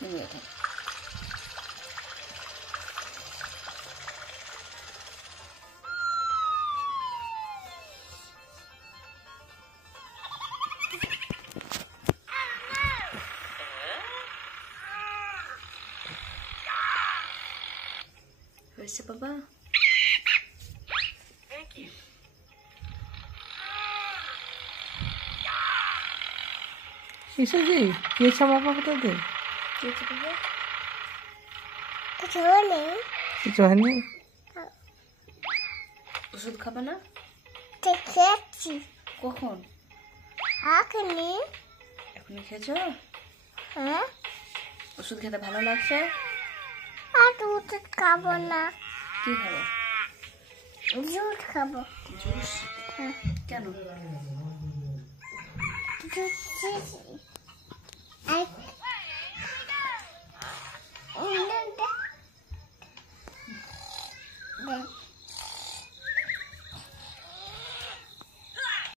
নিয়ে এটা হয়েছে বাবা। শিশুজি কি সময় পাবো তোদের? কিছু হয়নি। ওষুধ খাবে না? খেয়েছি। কখন? এখনই। এখনই খেয়েছ? হ্যাঁ। ওষুধ খেতে ভালো লাগছে? আর ওষুধ খাবো না। কি খাবো? জুস খাবো। জুস? হ্যাঁ। কেন? জুস